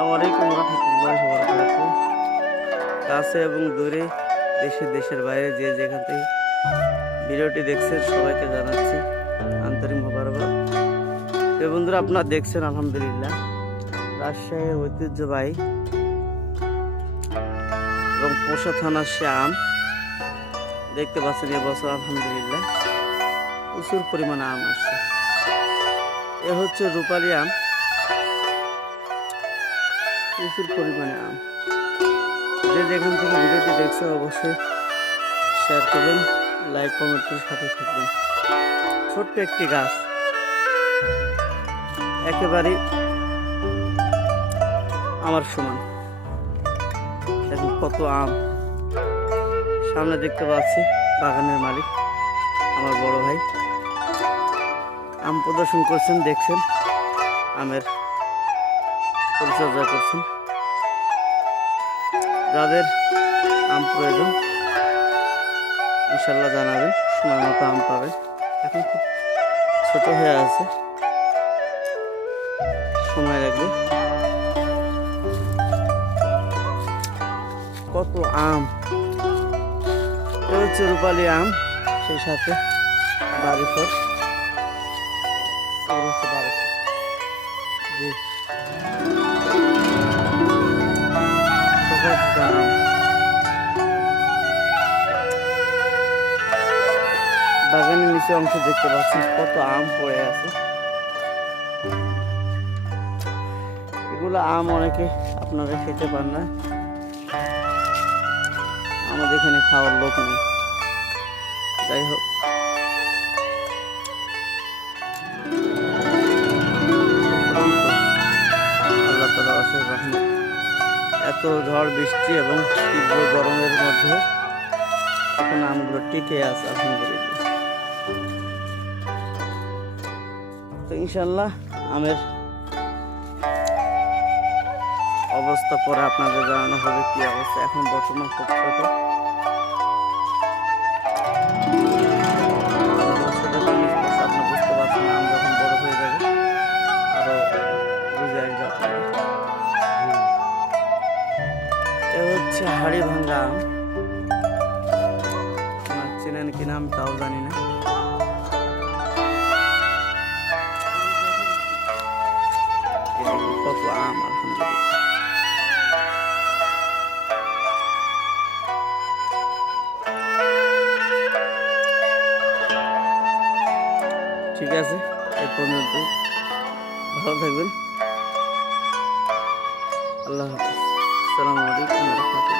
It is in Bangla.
আসসালামু আলাইকুম রহমতুল্লাহি ওয়া বারাকাতুহু। কাছে এবং দূরে, দেশের বাইরে যে যেখান থেকে ভিডিওটি দেখছেন সবাইকে জানাচ্ছি আন্তরিক মোবারকবাদ। তো বন্ধুরা, আপনারা দেখছেন আলহামদুলিল্লাহ রাজশাহীর ঐতিহ্যবাহী এবং পোষা থানার সে আম দেখতে পাচ্ছেন। এবছর আলহামদুলিল্লাহ প্রচুর পরিমাণে আম আসছে। এ হচ্ছে রূপালী আম, প্রচুর পরিমাণে আম। যে যেখান থেকে ভিডিওটি দেখছে অবশ্যই শেয়ার করবেন, লাইক কমেন্টের সাথে থাকবেন। ছোট্ট একটি গাছ, একেবারেই আমার সমান। দেখুন কত আম। সামনে দেখতে পাচ্ছি বাগানের মালিক আমার বড় ভাই আম প্রদর্শন করছেন, দেখছেন আমের পরিচর্যা করছেন। যাদের আম প্রয়োজন ইনশাল্লাহ জানাবেন, সময় মতো আম পাবেন। এখন খুব ছোট হয়ে আছে, সময় লাগবে। কত আম! এ হচ্ছে রূপালী আম, সেই সাথে বাড়িফল। হচ্ছে বাড়িফল, জি, ছোটা ছোটা আম। বাগানের নিচে অংশ দেখতে পাচ্ছেন কত আম পড়ে আছে। এগুলো আম অনেকে আপনারা খেতে পান না, আমাদের এখানে খাওয়ার লোক নেই। যাই হোক, আল্লাহ তাআলার অশেষ রহমত। এত ঝড় বৃষ্টি এবং তীব্র গরমের মধ্যে এখন আমগুলো টিকে আছে আলহামদুলিল্লাহ। তো ইনশাল্লাহ আমের অবস্থা পরে আপনাদের জানানো হবে কি অবস্থা। এখন বর্তমান খুব ছোট, আপনি বুঝতে পারছেন। আম যখন বড় হয়ে যাবে আরো বুঝে আসবে আপনাদের। এ হচ্ছে হাড়ি ভাঙ্গা আম। চেনেন কিনা আমি তাও জানি না। কত আম আলহামদুলিল্লাহ। ঠিক আছে, এ পর্যন্ত। ভালো থাকবেন। আল্লাহ হাফিজ। আসসালামু আলাইকুম ওয়া রাহমাতুল্লাহ।